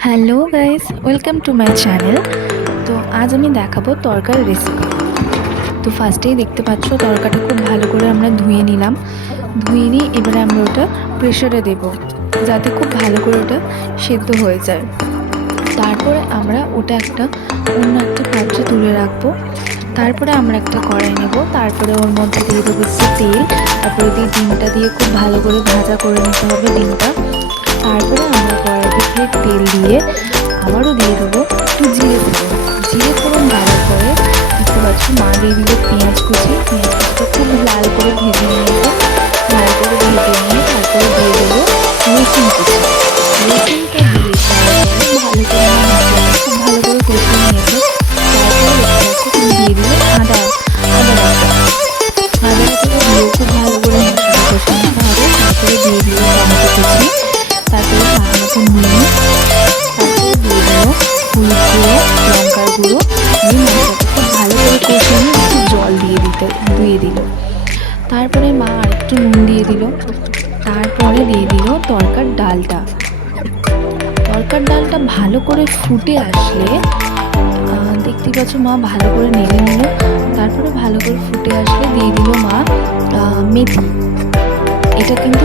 Hello guys, welcome to my channel. তো আজ আমি দেখাবো তরকার রেসিপি। তো ফার্স্টেই দেখতে পাচ্ছ তরকাটা খুব ভালো করে আমরা ধুয়ে নিলাম। ধুয়ে নিয়ে এবারে আমরা ওটা প্রেশারে দেব, যাতে খুব ভালো করে ওটা সেদ্ধ হয়ে যায়। তারপরে আমরা ওটা অন্য একটা পাত্রে তুলে রাখবো। তারপরে আমরা একটা কড়াই নেব, তারপরে ওর মধ্যে দিয়ে দেবো একটু তেল। তারপরে ডিমটা দিয়ে খুব ভালো করে ভাজা করে নিতে হবে ডিমটা। তারপরে আমরা কড়াইতে ফের তেল দিয়ে আবারও দিয়ে দেবো একটু জিরে ফোড়ন। জিরে ফোড়ন দেওয়ার পরে দেখতে পাচ্ছি মা দিয়ে দিল পেঁয়াজ কুচিটা খুব লাল করে ভেজে নিয়েছে। লাল করে ভেজে নিয়ে তারপরে দিয়ে দেবো রসুন কুচি। রসুনটা দিয়ে তারপরে ভালো করে মা মশলাটা খুব ভালো করে কষিয়ে নিয়েছে। তারপরে দেখতে পাচ্ছি তুমি দিয়ে দিলে আদা আদা বাটা। আদা বাটাটা দিয়েও খুব ভালো করে মশলাটা কষিয়ে নিতে হবে। তারপরে দিয়ে দিল টমেটো কুচি, তারপরে স্বাদ মতো নুন, তারপরে দিয়ে দিল হলুদ গুঁড়ো, লঙ্কার গুঁড়ো দিয়ে মশলাটা খুব ভালো করে কষিয়ে নিয়ে একটু জল দিয়ে দিল। তারপরে মা আরেকটু নুন দিয়ে দিল। তারপরে দিয়ে দিল তরকার ডালটা ভালো করে ফুটে আসলে দেখতে পাচ্ছ মা ভালো করে নেড়ে নিল। তারপরে ভালো করে ফুটে আসলে দিয়ে দিল মা মেথি। এটা কিন্তু